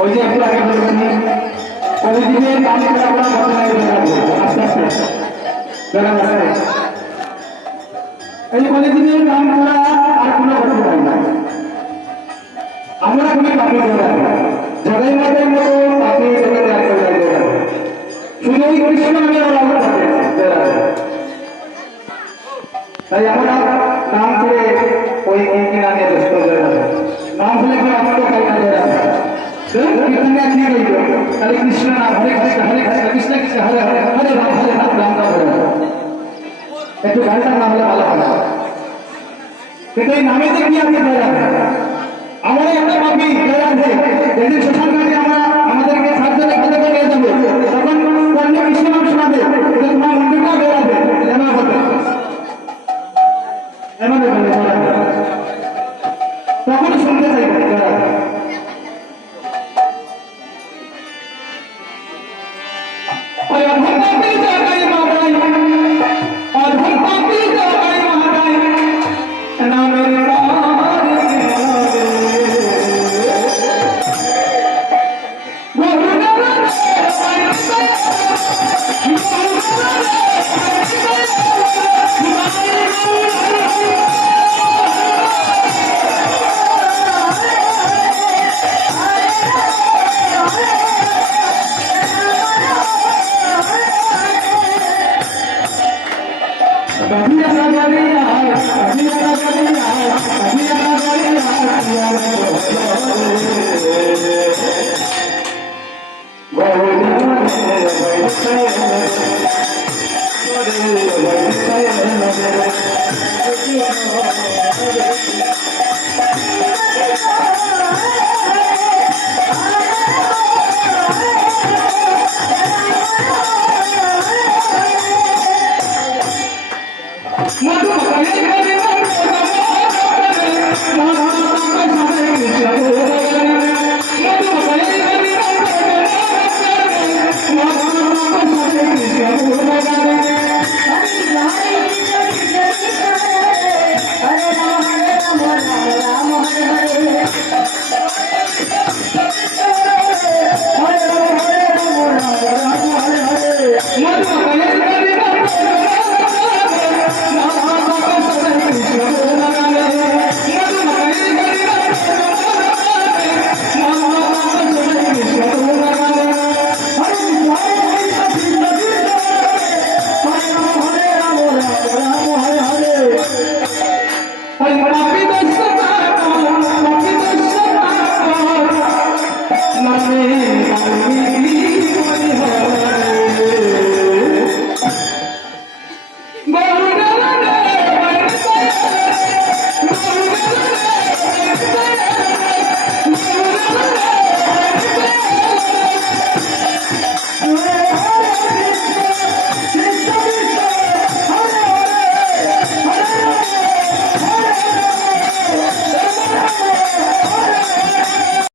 ওই যে একটু আগে বলেছি কমিটিতে কাজ করে আমরা ঘটনায় আস্তে আস্তে যারা আছে এই কমিটিতে কাম করা আর কোনো ঘটনা নাই আমরা কোনো কাজ করে জগাই মাঠের মতো আপনি জগাই রাখতে শুধু ওই কৃষ্ণ নামে ওরা তাই আমরা নাম করে ওই কিনা নিয়ে ব্যস্ত হয়ে যাবে নাম হলে আমাকে কালকা হয়ে যাবে हरे कृष्ण हरे कृष्ण कृष्ण हरे हरे हरे राम राम हरे একটু গানটা না হলে ভালো হবে কিন্তু এই নামে যে কি আছে আমরা একটা পাবি যেদিন সোশ্যাল মিডিয়া আমরা আমাদেরকে সাবধানে খেতে নিয়ে যাবে তখন অন্য কৃষ্ণ নাম শোনাবে তোমার মন্দিরটা বেরাবে এমন হবে এমন তখন শুনতে চাইবে Mother,